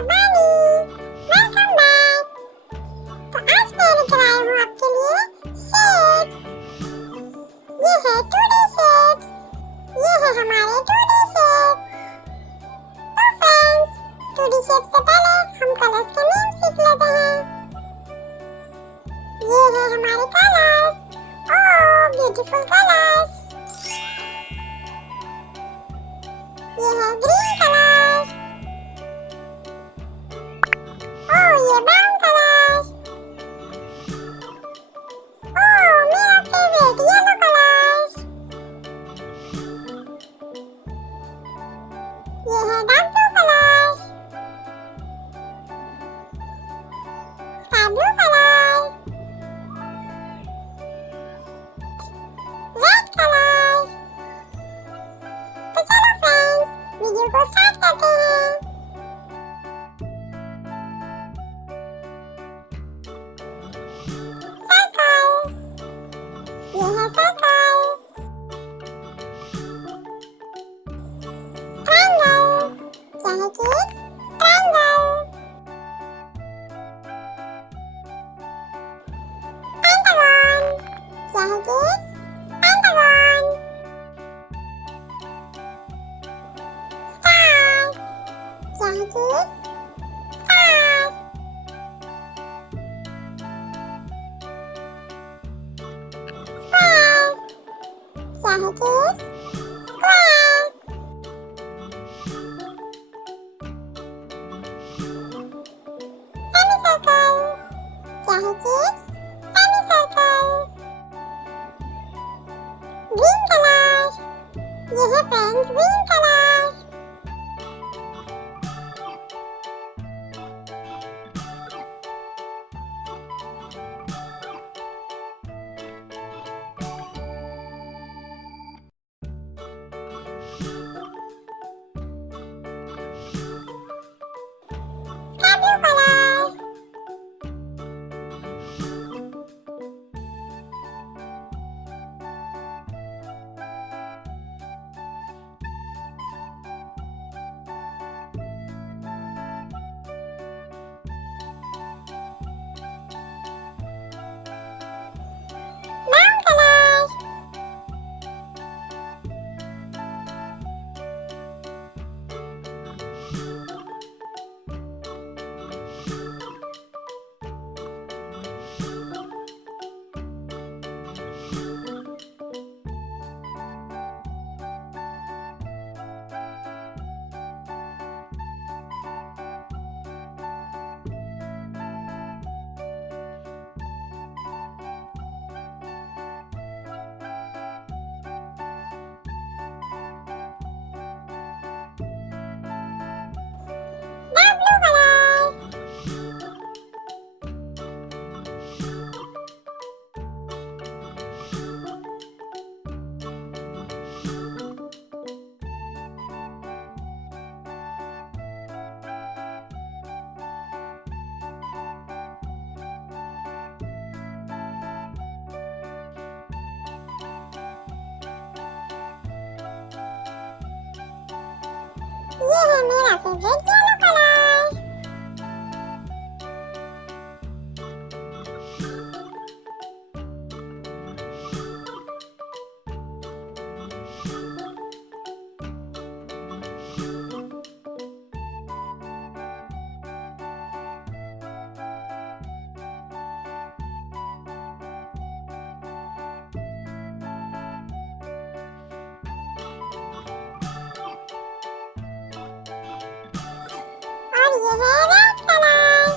bunny, welcome back। तो आज मैं लेकर आई हूँ आपके लिए शेप्स। ये है 2D शेप्स, ये है हमारे 2D शेप्स। तो फ्रेंड्स, 2D शेप्स से पहले हम कलर्स के नेम सीख लेते हैं। ये है हमारे कलर्स, ओह ब्यूटीफुल कलर्स। ये है ग्रीन कलर, ओह ये ब्राउन कलर, ओह मेरा फेवरेट येलो कलर। ये है dark blue colour, sky blue colour, red colour. तो चलो फ्रेंड्स, वीडियो को स्टार्ट करते हैं। सर्कल, ये है सर्कल। ट्रायंगल, क्या है किड्स? ट्रायंगल। पेंटागन, क्या है किड्स? पेंटागन। स्टार, क्या है किड्स? स्टार। स्क्वायर, क्या है किड्स? स्क्वायर। सेमी सर्कल, क्या है kids? Semi circle. Green colour, ये है friends green colour. Sky blue colour, brown colour, dark blue colour, ये है मेरा फेवरेट येलो कलर। और ये है रेड कलर।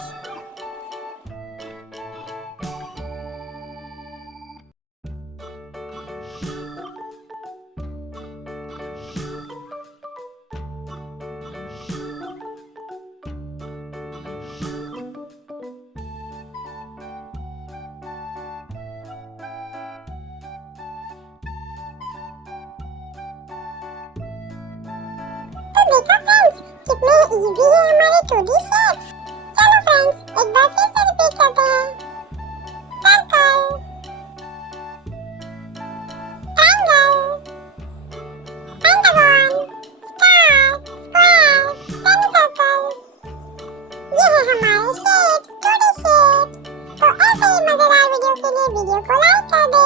तो देखा फ्रेंड्स, कितने इजी है हमारे 2D शेप्स। चलो फ्रेंड्स, एक बार फिर से रिपीट करते हैं। Circle, triangle, pentagon, star, square, semi circle, ऐसे ही मजेदार वीडियो के लिए वीडियो को लाइक कर दें।